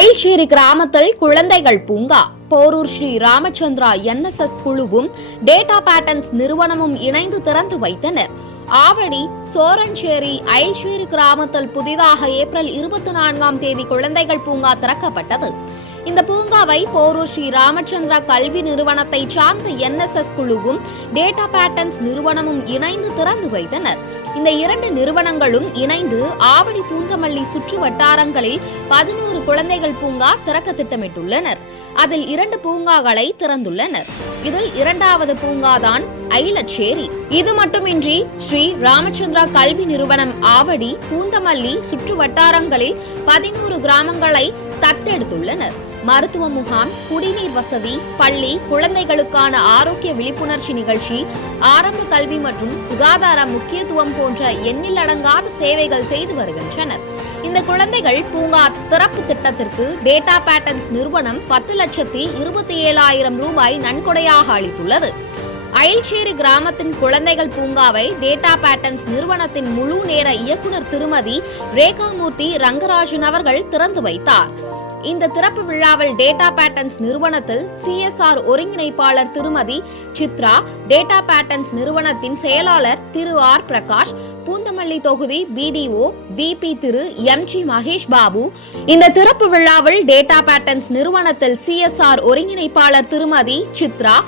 ஐல்சேரி கிராமத்தில் குழந்தைகள் பூங்கா. போரூர் ஸ்ரீ ராமச்சந்திரா NSS குழுவும் டேட்டா பேட்டர்ன்ஸ் நிறுவனமும் இணைந்து திறந்து வைத்தனர். ஆவடி சோரஞ்சேரி ஐல்சேரி கிராமத்தில் புதிதாக ஏப்ரல் 24ஆம் தேதி குழந்தைகள் பூங்கா திறக்கப்பட்டது. இந்த பூங்காவை போரூர் ஸ்ரீ ராமச்சந்திரா கல்வி நிறுவனத்தை சார்ந்த NSS குழுவும் டேட்டா பேட்டர்ன்ஸ் நிறுவனமும் இணைந்து திறந்து வைத்தனர். இந்த இரண்டு நிறுவனங்களும் இணைந்து ஆவடி பூந்தமல்லி சுற்று வட்டாரங்களில் 11 குழந்தைகள் பூங்கா திறக்க திட்டமிட்டுள்ளனர். அதில் 2 பூங்காக்களை திறந்துள்ளனர். இதில் 2வது பூங்காதான் ஐலச்சேரி. இது மட்டுமின்றி ஸ்ரீ ராமச்சந்திரா கல்வி நிறுவனம் ஆவடி பூந்தமல்லி சுற்று வட்டாரங்களில் 11 கிராமங்களை தத்தெடுத்துள்ளனர். மருத்துவ முகாம், குடிநீர் வசதி, பள்ளி, குழந்தைகளுக்கான ஆரோக்கிய விழிப்புணர்ச்சி நிகழ்ச்சி, ஆரம்ப கல்வி மற்றும் சுகாதார முக்கியத்துவம் போன்ற எண்ணில் அடங்காத சேவைகள் செய்து வருகின்றனர். இந்த குழந்தைகள் பூங்கா திறப்பு திட்டத்திற்கு டேட்டா பேட்டர்ன்ஸ் நிறுவனம் 10,27,000 ரூபாய் நன்கொடையாக அளித்துள்ளது. ஐல்சேரி கிராமத்தின் குழந்தைகள் பூங்காவை டேட்டா பேட்டர்ன்ஸ் நிறுவனத்தின் முழு நேர இயக்குனர் திருமதி ரேகாமூர்த்தி ரங்கராஜன் அவர்கள் திறந்து வைத்தார். இந்த திறப்பு விழாவில் டேட்டா பேட்டர்ன்ஸ் நிறுவனத்தில் CSR ஒருங்கிணைப்பாளர் திருமதி சித்ரா, டேட்டா பேட்டர்ன்ஸ் நிறுவனத்தின் செயலாளர் திரு R பிரகாஷ், பூந்தமல்லி தொகுதி BDO VP திரு MG மகேஷ் பாபு. இந்த திறப்பு விழாவில் டேட்டா பேட்டர்ன்ஸ் நிறுவனத்தில் CSR ஒருங்கிணைப்பாளர் திருமதி சித்ரா,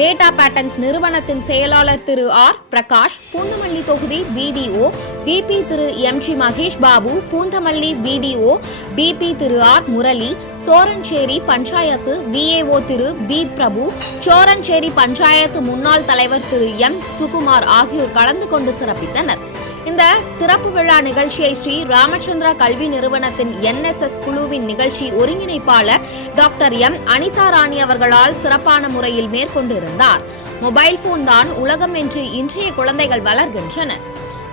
டேட்டா பேட்டர்ன்ஸ் நிறுவனத்தின் செயலாளர் திரு R பிரகாஷ், பூந்தமல்லி தொகுதி BDO VP திரு MG Mahesh Babu, Poonamallee BDO BP திரு R முரளி, சோரஞ்சேரி பஞ்சாயத்து VAO திரு B பிரபு, சோரஞ்சேரி பஞ்சாயத்து முன்னாள் தலைவர் திரு M சுகுமார் ஆகியோர் கலந்து கொண்டு சிறப்பித்தனர். இந்த திறப்பு விழா நிகழ்ச்சியை ஸ்ரீ ராமச்சந்திரா கல்வி நிறுவனத்தின் NSS குழுவின் நிகழ்ச்சி ஒருங்கிணைப்பாளர் டாக்டர் M அனிதா ராணி அவர்களால் சிறப்பான முறையில் மேற்கொண்டிருந்தார். மொபைல் போன் தான் உலகம் என்று இன்றைய குழந்தைகள் வளர்கின்றன.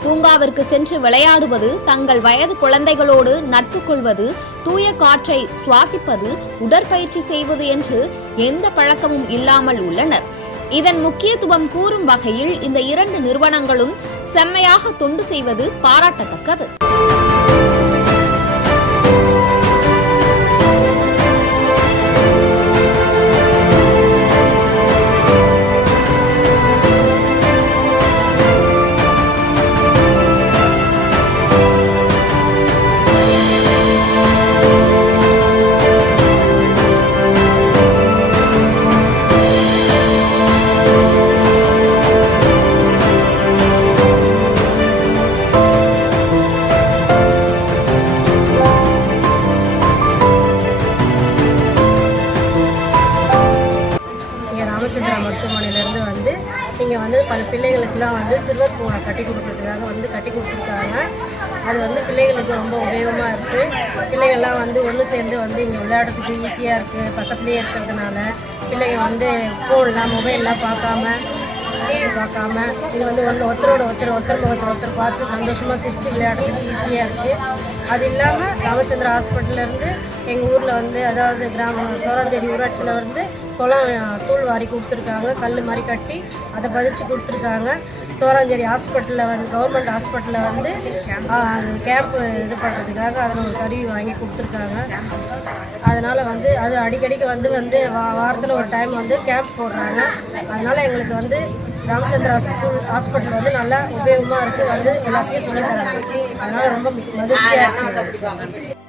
பூங்காவிற்கு சென்று விளையாடுவது, தங்கள் வயது குழந்தைகளோடு நட்பு கொள்வது, தூய காற்றை சுவாசிப்பது, உடற்பயிற்சி செய்வது என்று எந்த பழக்கமும் இல்லாமல் உள்ளனர். இதன் முக்கியத்துவம் கூறும் வகையில் இந்த 2 நிறுவனங்களும் செம்மையாக தொண்டு செய்வது பாராட்டத்தக்கது. ராமச்சந்திரா மருத்துவமனையிலேருந்து இங்கே பல பிள்ளைகளுக்கெல்லாம் சில்வர் பூனை கட்டி கொடுக்கறதுக்காக கட்டி கொடுத்துருக்காங்க. அது பிள்ளைகளுக்கு ரொம்ப உபயோகமாக இருக்குது. பிள்ளைகள்லாம் ஒன்று சேர்ந்து இங்கே விளையாடுறதுக்கு ஈஸியாக இருக்குது. பக்கத்துலேயே இருக்கிறதுனால பிள்ளைங்க ஃபோன்லாம் மொபைல்லாம் பார்க்காம, டிவி பார்க்காம இது ஒருத்தரோட ஒருத்தர் பார்த்து சந்தோஷமாக சிரித்து விளையாடுறதுக்கு ஈஸியாக இருக்குது. அது இல்லாமல் ராமச்சந்திரா ஹாஸ்பிட்டல்லேருந்து எங்கள் ஊரில் அதாவது சோரஞ்சேரி ஊராட்சியில் குளம் தூள் வாரி கொடுத்துருக்காங்க. கல் மாதிரி கட்டி அதை பதிச்சு கொடுத்துருக்காங்க. சோரஞ்சேரி ஹாஸ்பிட்டலில் கவர்மெண்ட் ஹாஸ்பிட்டலில் கேம்ப் இது பண்ணுறதுக்காக அதில் ஒரு கருவி வாங்கி கொடுத்துருக்காங்க. அதனால் அது அடிக்கடிக்கு வாரத்தில் ஒரு டைம் கேம்ப் போடுறாங்க. அதனால் எங்களுக்கு ராமச்சந்திரா ஹாஸ்பிட்டல் நல்லா உபயோகமாக இருக்குது. எல்லாத்தையும் சொல்லி தராங்க. அதனால் ரொம்ப மகிழ்ச்சியாக இருக்குது.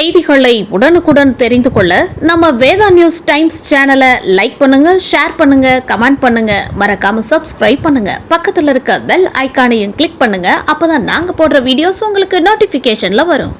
செய்திகளை உடனுக்குடன் தெரிந்து கொள்ள நம்ம வேதா நியூஸ் டைம்ஸ் சேனலை லைக் பண்ணுங்க, ஷேர் பண்ணுங்க, கமெண்ட் பண்ணுங்க, மறக்காம சப்ஸ்கிரைப் பண்ணுங்க. பக்கத்துல இருக்க பெல் ஐகானையும் கிளிக் பண்ணுங்க. அப்பதான் நாங்க போடுற வீடியோஸ் உங்களுக்கு நோட்டிபிகேஷன்ல வரும்.